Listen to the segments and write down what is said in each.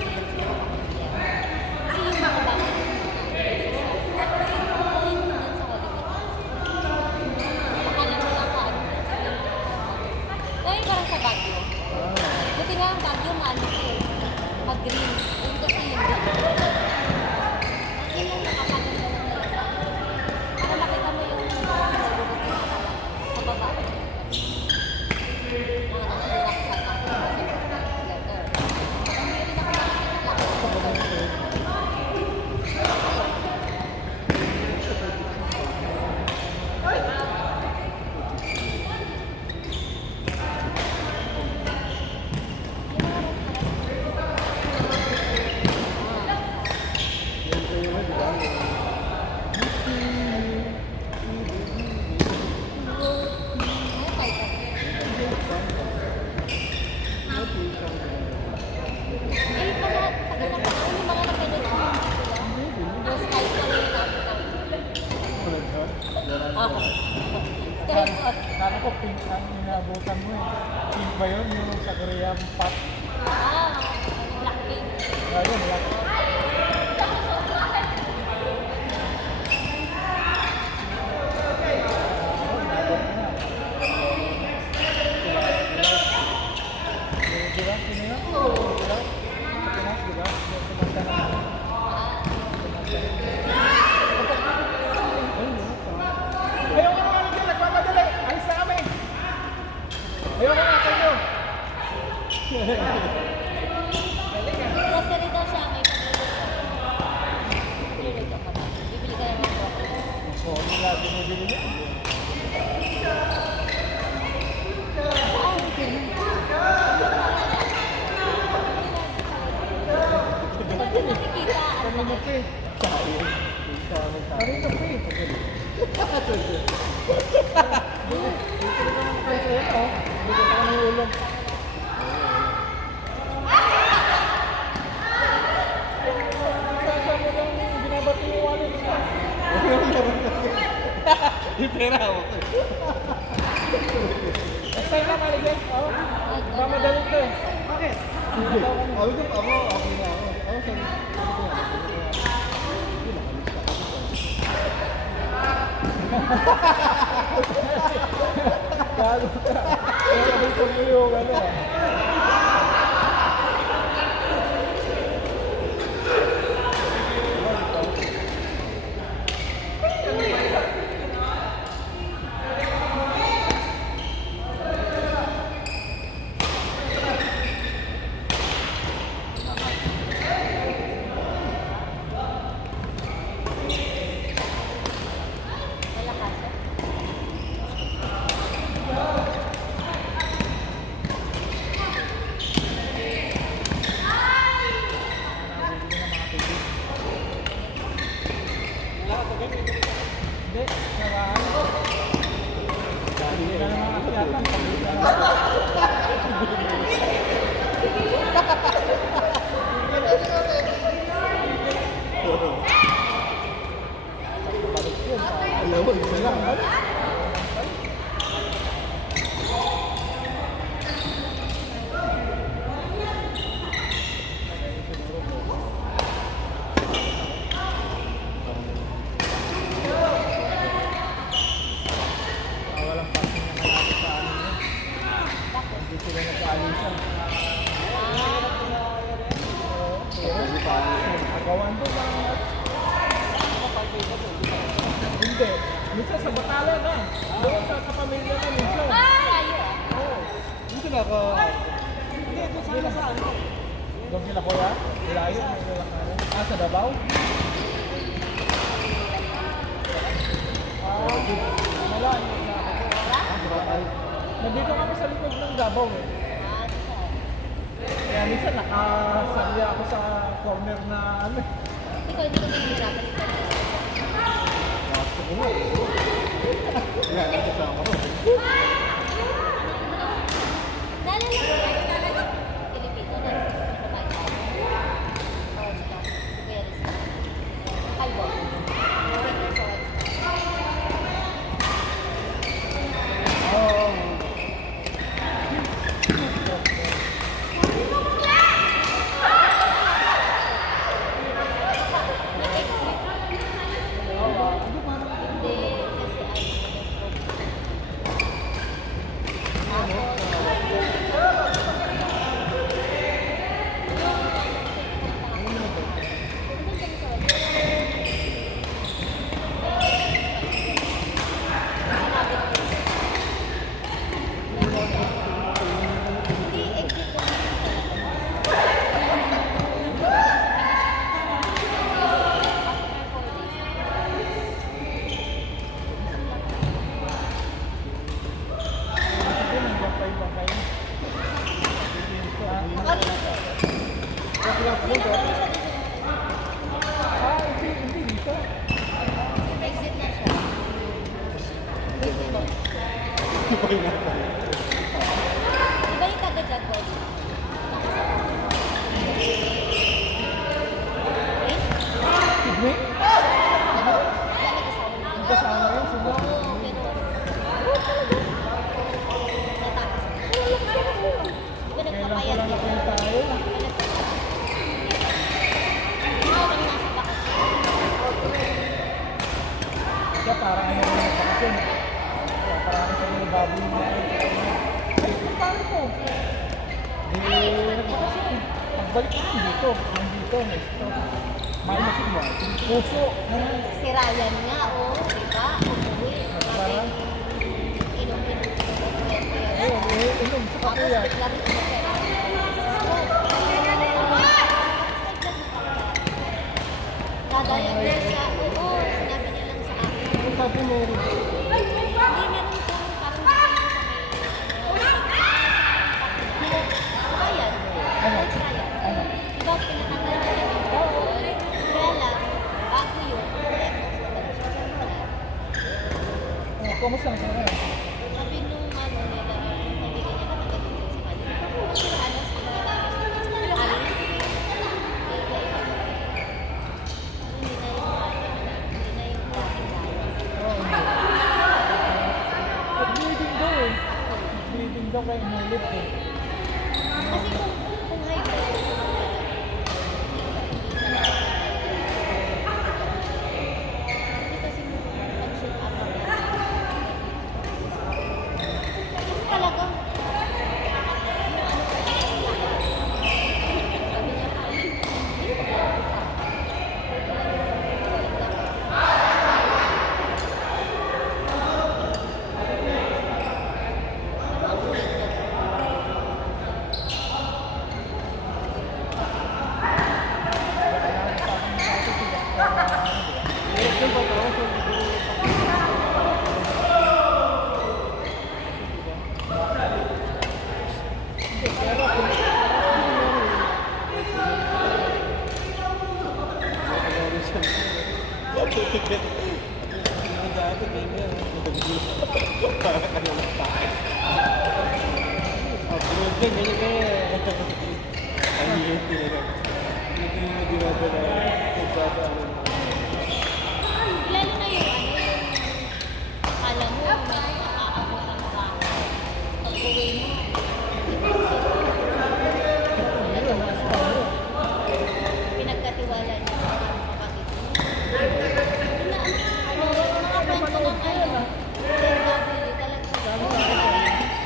din sa pamilya. Kasi yung mga bata, oo, yun din sa Hollywood. Akala mo lang ka, ano, dahil parang sa Baguio. Buti nga ang Baguio, maano ko eh, mag-green. Yun kasi yung green. Yun yung nakakaganda ng talaga. Para makita mo yung nalulubog na sa baba. Mga nakakulak sa sakto kasi letter. Parang meron ako nakikita lang. Ano tayo? Eh, tagal na pa yung mga napanood ko yung pelikula. Yung Skyfall na yung nakita ko. Skyfall. Kala ko pink ang inabutan mo eh. Pink ba yun? Yung sa Korean pop? Blackpink. Ayun, yan. Di ba? Sino yun? Di ba? Pinas, di ba? Yung kumanta na. Ayaw ko naman dyan, nagmamadali. Alis na kami. Ayaw ko na kayo. Grocery daw siya, may pagluluto ka ba? Bibili ka naman broccoli. Oo, nila binibili niya. Hindi natin nakikita. Kanina pa eh. Kanina pa eh. Dito ka ng ulam. Saan mo lang binabati yung wallet ka? Yung pera ako. Saan na maligay? Mamadali ka eh. Bakit? Ako na ako. Ako sabi Gago ka. Kaya may tumulong ano ah. Malakas eh. Hindi, saraan. Hindi na naman kasi yata. Alam mo, isa lang. Walang parking na malapit sa ano yun. Hindi sila nag-aalisan. Agawan to ba? Hindi. Minsan sa Batalan na. Doon sa pamilya na minsan. Layo ah. Oo. Dito na ako. Hindi, doon sana sa ano. Doon kila kuya? Layo? Sa Davao? Malayo na ako. Nandito kami sa likod ng Davao eh. Kaya minsan nakasali ako sa corner na ano eh. Ikaw, hindi ko nahihirapan ito. Kaya kasama ko. Dali lang. Pilipino na babae tayo. Oo, siya. Si Kuya Rizal. Kalbo. Working sa Oo. Hindi naman siya dito. Hindi dito. Exit na siya. Iba yung taga-Jaguar. Sydney? Ang kasama yun, sila. Di ba Kailan ko nagpapayat lang yun? nakita tayo. Siya para ano rin ang pakasyon. Siya para ano sa mga baboy na ay, paano po? Nagpakasyon. Pagbalik ko dito. Nandito, nesto. Minus mo. Puso. Si Ryan nga, oh, di ba? Umuwi. Parang? Inom-inom. Inom. Sa Tapos kakuya. bigla rin umakyat. Nadiagnose siya. Oo, sinabi niya lang sa akin. Ang sabi mo rin. Hindi, meron siyang parang Ryan. Coach Ryan. Di ba pinatanggal niya yung ball? Kaya lang, bago yun, nadiagnose na daw siya. Kumusta na siya ngayon? Sabi nung ano nila, nabigyan niya ng ganito sa kanya. Alas, alis. Hindi na yung dating kaya. Bleeding daw eh. Bleeding daw kaya inulit eh. Kasi kung high blood pressure naman talaga, hindi kasi mag-shoot up ang kasi talagang yung ano ko sabi niya pa, hindi ko lalo na yung ano, yung akala mo, may nakakabutan ka. Pag-uwi mo, pinagkatiwala niya sa kapatid mo. Mga kwento ng ano, DFW talagang.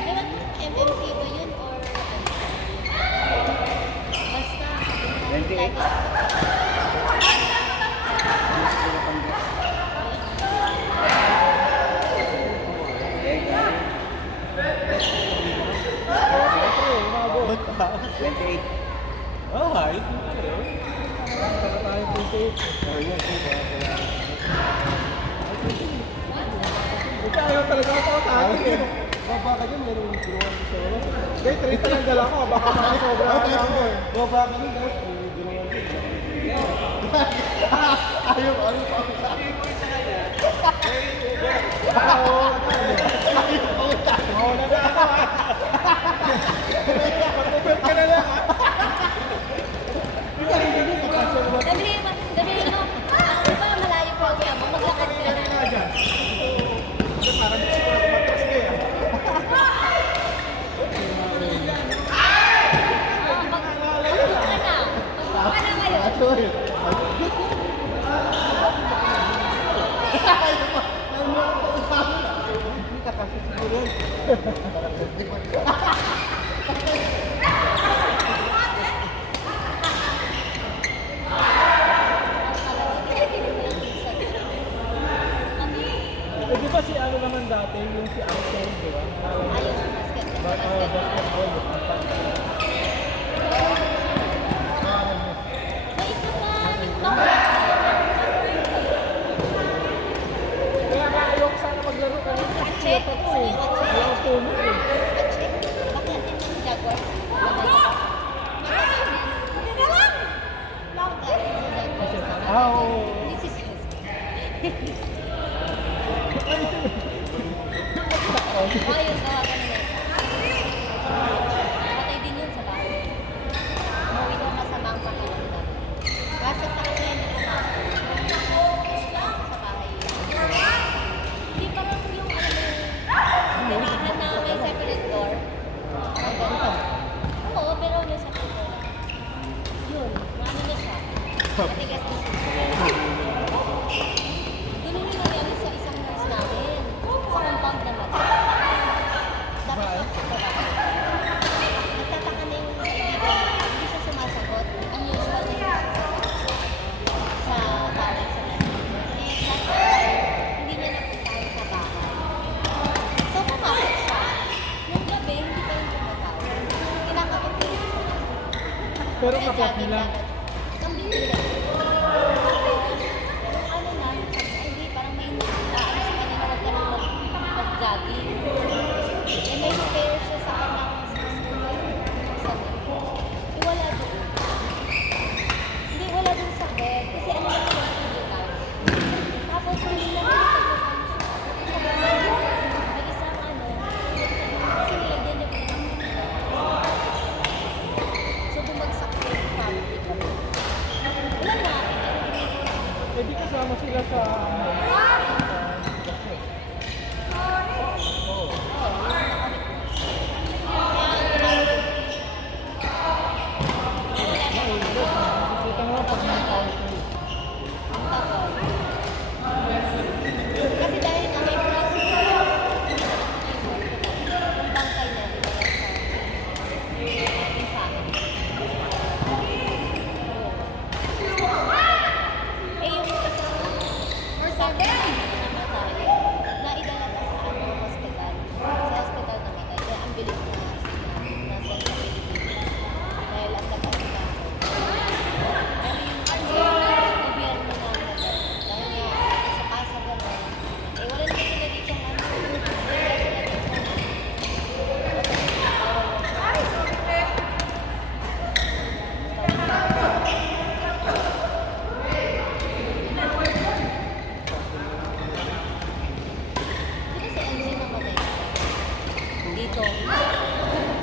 Ewan ko, MMT ba yun or ano? Basta, 28. Umabot. 28. Oh, ay. Para tayo 28. Oh, yun. Buti ayaw talaga ako tayo eh. Baba ka dyan, meron yung ginawa ko sa wala. Guys, 30 lang dala ko. Baka makasobra ka ako eh. Baba ka dyan, guys. Yung ginawa ko. Ayaw pa ako sa akin. Mauna na ako ha. Pag-upit ka na lang ha. Sabihin mo, di ba malayo po kaya mo, maglakad ka na. Parang gusto ko na kumatras kayo. Magbuka na ngayon. Matigas na siya. Ganun yung nangyari sa isang nurse namin. Sa compound naman. Dapat nagtataka na yung kaibigan. Hindi siya sumasagot. Unusual na yung sa tawag sa messenger. Eh, that time, hindi niya napuntahan sa bahay. So, pumasok siya. Nung gabi, hindi pa rin tumatawag. Kinakapag ko yung Pero kapag nila, isang bibili. Ano na, sabi, ay hindi, parang may ano sa kanya na huwag ka nang mag-jogging. Eh, may spare siya sa kanyang sabi. Eh, wala doon. Hindi, wala doon sa bed. Kasi ano lang yung studio time. Tapos, hindi naman siya. May isang ano, kasi nilagyan niya po ng so, bumagsak ko yung family ko. Wala na. eh di kasama sila sa... Kita nga pag may tao kayo. Kasi dahil na may plus yung bangkay na rin sa family. Eh yung isang sabi namatay, naidala pa sa hospital. Sa hospital namatay. Kaya ang bilis na nasa Pilipinas. Dahil ang kapasikaso. Pero yung gobyerno namin, dahil nga sa kasa gano'n, eh wala naman sila dito ang ano. Wala sila dito. Di ba si MJ namatay? Dito. Sa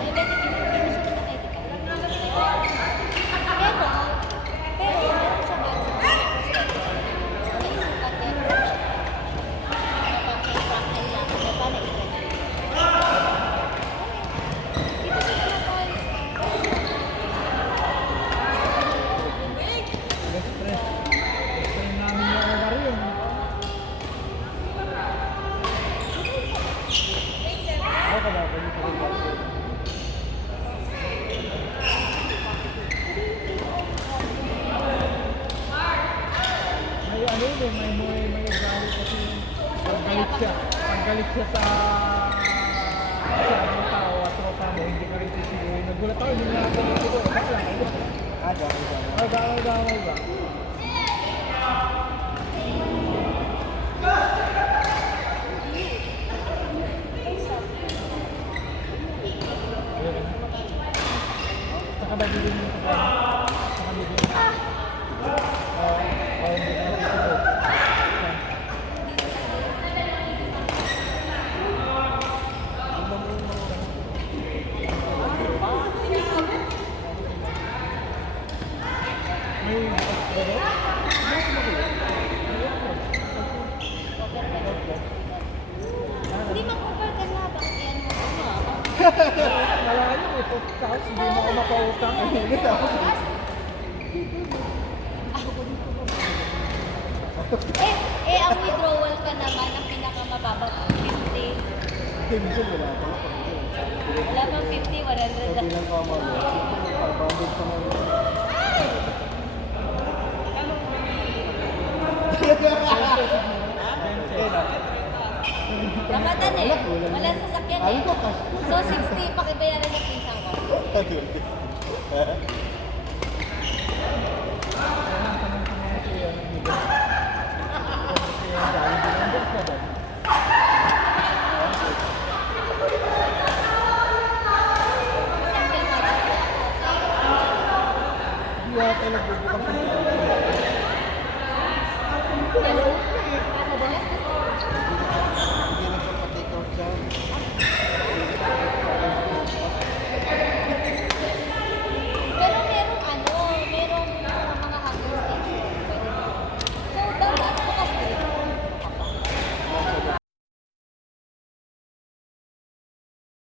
iba, hindi siya namatay dito. Pero, meron siya ba? May sukat yan. Napag-fractal lang. Napanaigay. Dito siya namatay. Best friend. Best friend namin yung Omar yun. Ako ba? Pwede ko rin ba? May ano yun eh, may ugali kasi pag galit siya sa ano tao at tropa mo, hindi ka rin sisiguin. Nagulat ako, hindi na ako sisiguin. Bakit lang? Gamay ba? Saka ba bibili mo ito? Saka bibili mo. Hindi ka na sisiguin. Hindi mag-over ka na. Bakit yan mo? Malayo eh, tapos hindi mo ako mapautang. Ang withdrawal ka naman, ang pinakamababa 50. Wala pang 50, 100 lang. Bilang ka mo, pag-bounded sa mga... Ramatan eh. Wala sasakyan eh. So 60, pakibayaran ng pinsang ko. Hindi yata nagbubukas ng